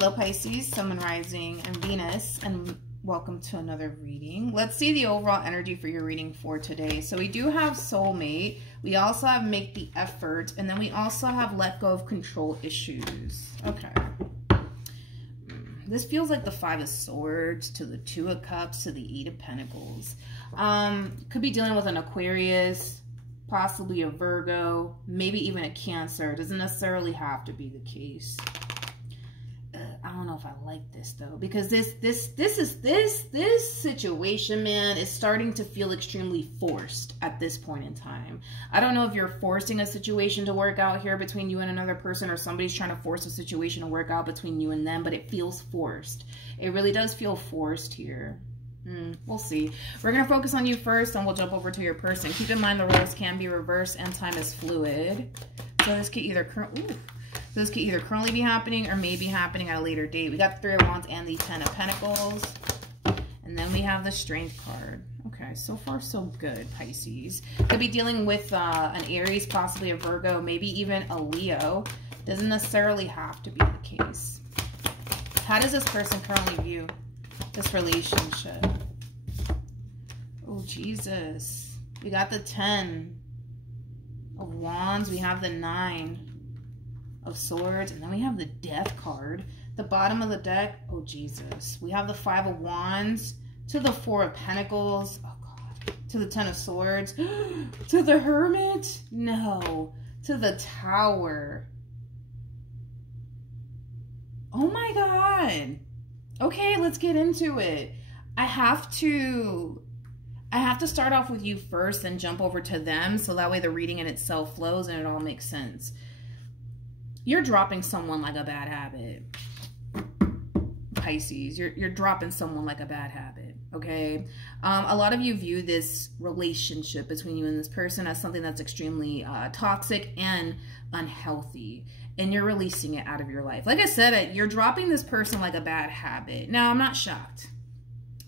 Hello Pisces, Sun, Moon, Rising, and Venus, and welcome to another reading. Let's see the overall energy for your reading for today. So we do have soulmate, we also have make the effort, and then we also have let go of control issues. Okay. This feels like the Five of Swords to the Two of Cups to the Eight of Pentacles. Could be dealing with an Aquarius, possibly a Virgo, maybe even a Cancer. It doesn't necessarily have to be the case. I don't know if I like this though, because this situation, man, is starting to feel extremely forced at this point in time. I don't know if you're forcing a situation to work out here between you and another person, or somebody's trying to force a situation to work out between you and them, but it feels forced. It really does feel forced here. We'll see. We're going to focus on you first, and we'll jump over to your person. Keep in mind the roles can be reversed and time is fluid. So this could either currently be happening or may be happening at a later date. We got the Three of Wands and the Ten of Pentacles. And then we have the Strength card. Okay, so far so good, Pisces. Could be dealing with an Aries, possibly a Virgo, maybe even a Leo. Doesn't necessarily have to be the case. How does this person currently view this relationship? Oh, Jesus. We got the 10 of Wands. We have the 9 of Swords, and then we have the Death card. The bottom of the deck, oh Jesus, we have the 5 of Wands to the 4 of Pentacles, oh God, to the 10 of Swords, to the Hermit, no, to the Tower. Oh my God. Okay, let's get into it. I have to start off with you first and jump over to them, so that way the reading in itself flows and it all makes sense. You're dropping someone like a bad habit, Pisces. You're dropping someone like a bad habit, okay? A lot of you view this relationship between you and this person as something that's extremely toxic and unhealthy, and you're releasing it out of your life. Like I said, you're dropping this person like a bad habit. Now, I'm not shocked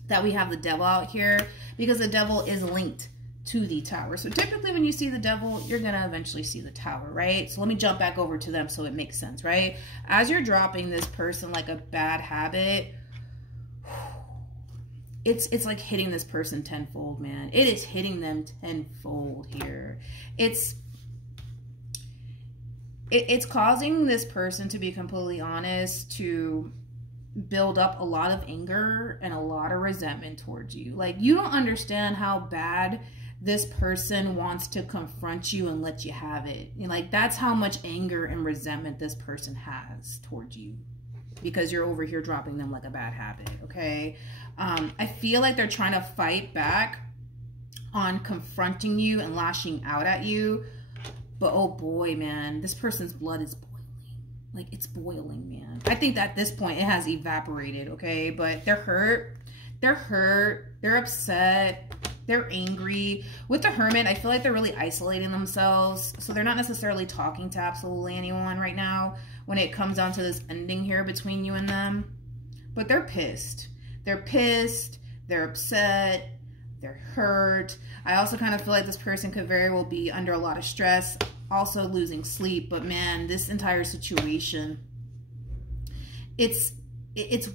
that we have the Devil out here, because the Devil is linked to the Tower. So typically when you see the Devil, you're going to eventually see the Tower, right? So let me jump back over to them so it makes sense, right? As you're dropping this person like a bad habit, it's like hitting this person tenfold, man. It is hitting them tenfold here. It's causing this person, to be completely honest, to build up a lot of anger and a lot of resentment towards you. Like, you don't understand how bad this person wants to confront you and let you have it. You know, like, that's how much anger and resentment this person has towards you, because you're over here dropping them like a bad habit, okay? I feel like they're trying to fight back on confronting you and lashing out at you, but oh boy, man, this person's blood is boiling. Like, it's boiling, man. I think that at this point it has evaporated, okay? But they're hurt, they're upset, they're angry. With the Hermit, I feel like they're really isolating themselves. So they're not necessarily talking to absolutely anyone right now when it comes down to this ending here between you and them. But they're pissed. They're pissed. They're upset. They're hurt. I also kind of feel like this person could very well be under a lot of stress, also losing sleep. But man, this entire situation, it's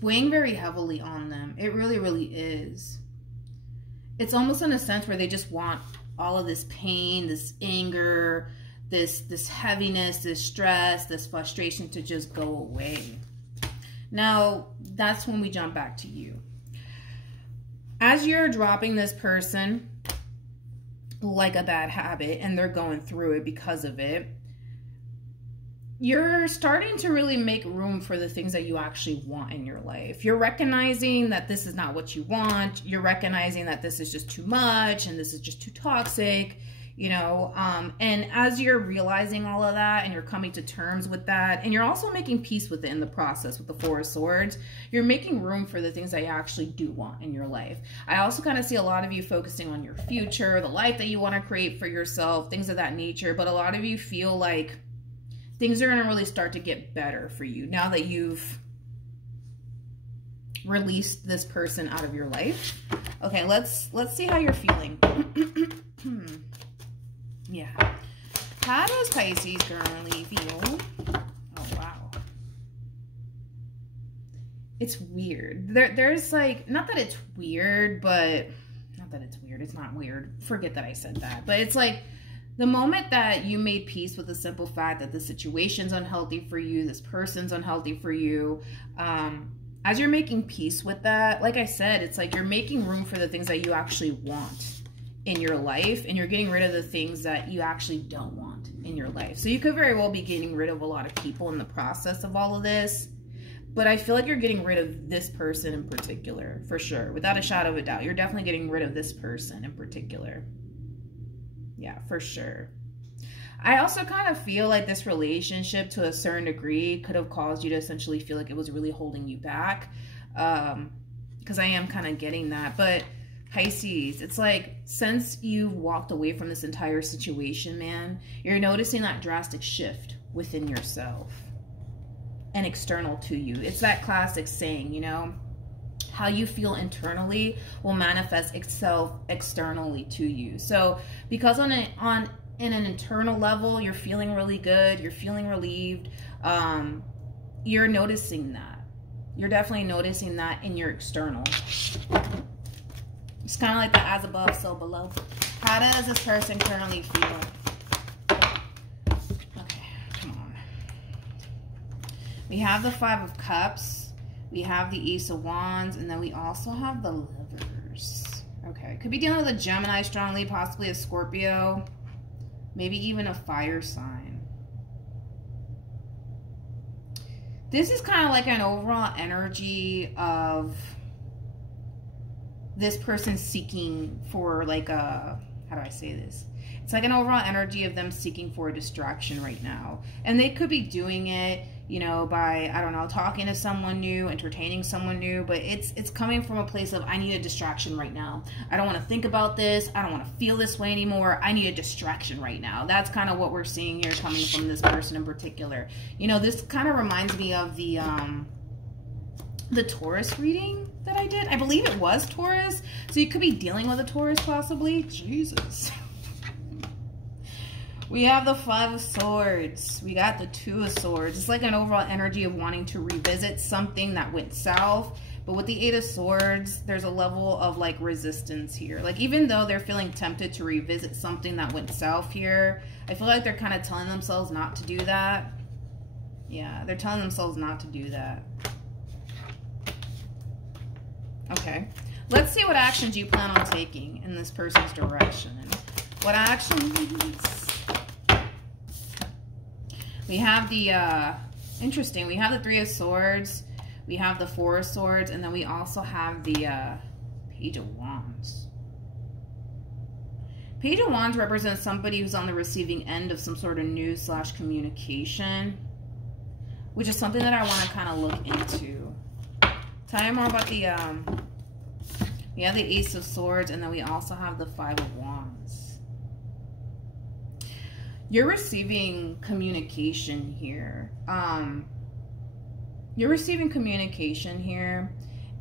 weighing very heavily on them. It really, really is. It's almost in a sense where they just want all of this pain, this anger, this heaviness, this stress, this frustration to just go away. Now, that's when we jump back to you. As you're dropping this person like a bad habit, and they're going through it because of it, you're starting to really make room for the things that you actually want in your life. You're recognizing that this is not what you want. You're recognizing that this is just too much and this is just too toxic, you know, and as you're realizing all of that and you're coming to terms with that, and you're also making peace with it in the process with the Four of Swords, you're making room for the things that you actually do want in your life. I also kind of see a lot of you focusing on your future, the life that you want to create for yourself, things of that nature, but a lot of you feel like things are going to really start to get better for you now that you've released this person out of your life. Okay, let's see how you're feeling. Yeah. How does Pisces currently feel? Oh, wow. it's weird. There's like, not that it's weird, but not that it's weird. It's not weird. Forget that I said that. But it's like the moment that you made peace with the simple fact that the situation's unhealthy for you, this person's unhealthy for you, as you're making peace with that, like I said, it's like you're making room for the things that you actually want in your life, and you're getting rid of the things that you actually don't want in your life. So you could very well be getting rid of a lot of people in the process of all of this, but I feel like you're getting rid of this person in particular, for sure. Without a shadow of a doubt, you're definitely getting rid of this person in particular. Yeah, for sure. I also kind of feel like this relationship, to a certain degree, could have caused you to essentially feel like it was really holding you back. Because I am kind of getting that. But Pisces, it's like, since you've walked away from this entire situation, man, you're noticing that drastic shift within yourself and external to you. It's that classic saying, you know, how you feel internally will manifest itself externally to you. So because in an internal level, you're feeling really good, you're feeling relieved, you're noticing that. You're definitely noticing that in your external. It's kind of like the as above, so below. How does this person currently feel? Okay, come on. We have the Five of Cups. We have the Ace of Wands. And then we also have the Lovers. Okay, could be dealing with a Gemini strongly, possibly a Scorpio. Maybe even a fire sign. This is kind of like an overall energy of this person seeking for like a, how do I say this? It's like an overall energy of them seeking for a distraction right now. And they could be doing it, you know, by, I don't know, talking to someone new, entertaining someone new, but it's coming from a place of, I need a distraction right now. I don't want to think about this. I don't want to feel this way anymore. I need a distraction right now. That's kind of what we're seeing here coming from this person in particular. You know, this kind of reminds me of the Taurus reading that I did. I believe it was Taurus. So you could be dealing with a Taurus possibly. Jesus. We have the Five of Swords. We got the Two of Swords. It's like an overall energy of wanting to revisit something that went south. But with the Eight of Swords, there's a level of like resistance here. Like even though they're feeling tempted to revisit something that went south here, I feel like they're kind of telling themselves not to do that. Yeah, they're telling themselves not to do that. Okay. Let's see what actions you plan on taking in this person's direction. What actions? We have the, interesting, we have the Three of Swords, we have the Four of Swords, and then we also have the Page of Wands. Page of Wands represents somebody who's on the receiving end of some sort of news / communication, which is something that I want to kind of look into. Tell me more about the, we have the Ace of Swords, and then we also have the Five of Wands. You're receiving communication here. You're receiving communication here.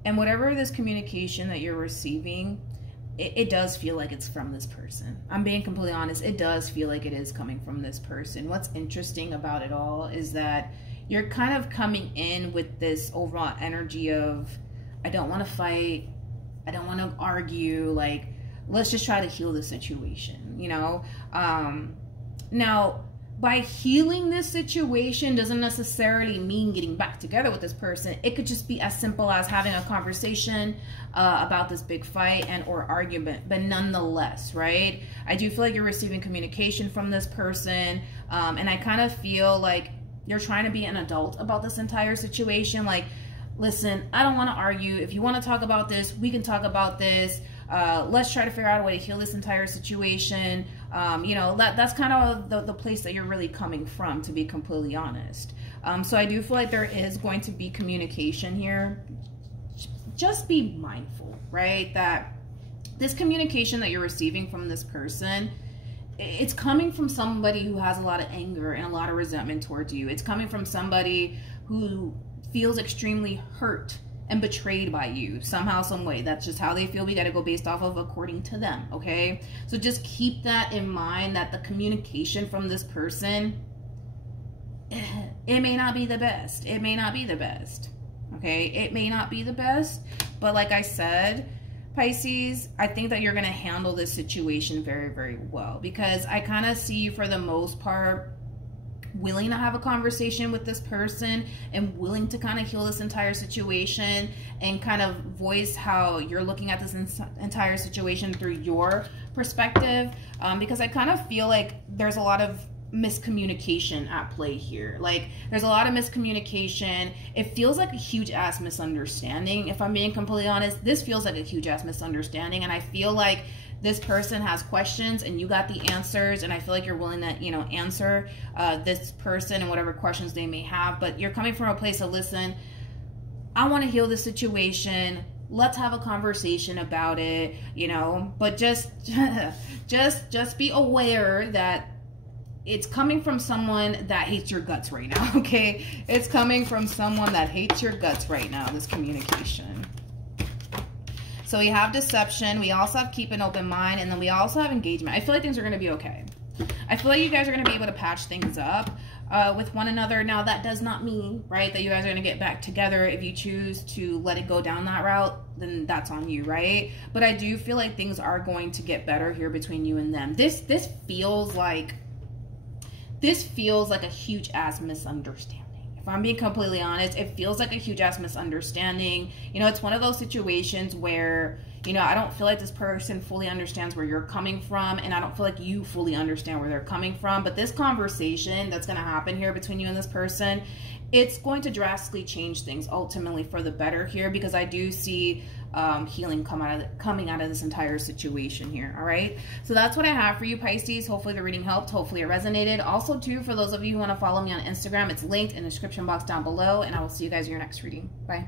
And whatever this communication that you're receiving, it does feel like it's from this person. I'm being completely honest. It does feel like it is coming from this person. What's interesting about it all is that you're kind of coming in with this overall energy of, I don't want to fight. I don't want to argue. Like, let's just try to heal the situation, you know? Now, by healing this situation doesn't necessarily mean getting back together with this person. It could just be as simple as having a conversation about this big fight and or argument. But nonetheless, right? I do feel like you're receiving communication from this person. And I kind of feel like you're trying to be an adult about this entire situation. Like, listen, I don't want to argue. If you want to talk about this, we can talk about this. Let's try to figure out a way to heal this entire situation. You know, that's kind of the place that you're really coming from, to be completely honest. So I do feel like there is going to be communication here. Just be mindful, right? That this communication that you're receiving from this person, it's coming from somebody who has a lot of anger and a lot of resentment towards you. It's coming from somebody who feels extremely hurt and betrayed by you somehow, some way. That's just how they feel. We got to go based off of according to them, okay? So just keep that in mind, that the communication from this person, it may not be the best. It may not be the best, okay? It may not be the best, but like I said, Pisces, I think that you're going to handle this situation very, very well, because I kind of see you for the most part willing to have a conversation with this person and willing to kind of heal this entire situation and kind of voice how you're looking at this entire situation through your perspective, because I kind of feel like there's a lot of miscommunication at play here. Like, there's a lot of miscommunication. It feels like a huge ass misunderstanding. If I'm being completely honest, this feels like a huge ass misunderstanding, and I feel like this person has questions and you got the answers, and I feel like you're willing to, you know, answer this person and whatever questions they may have, but you're coming from a place of, listen, I want to heal the situation. Let's have a conversation about it, you know, but just be aware that it's coming from someone that hates your guts right now, okay? It's coming from someone that hates your guts right now, this communication. So we have deception. We also have keep an open mind. And then we also have engagement. I feel like things are going to be okay. I feel like you guys are going to be able to patch things up with one another. Now, that does not mean, right, that you guys are going to get back together. If you choose to let it go down that route, then that's on you, right? But I do feel like things are going to get better here between you and them. This feels like a huge ass misunderstanding. If I'm being completely honest, it feels like a huge ass misunderstanding. You know, it's one of those situations where, you know, I don't feel like this person fully understands where you're coming from, and I don't feel like you fully understand where they're coming from. But this conversation that's going to happen here between you and this person, it's going to drastically change things ultimately for the better here, because I do see healing coming out of this entire situation here. All right, so that's what I have for you, Pisces. Hopefully the reading helped. Hopefully it resonated. Also, too, for those of you who want to follow me on Instagram, it's linked in the description box down below, and I will see you guys in your next reading. Bye.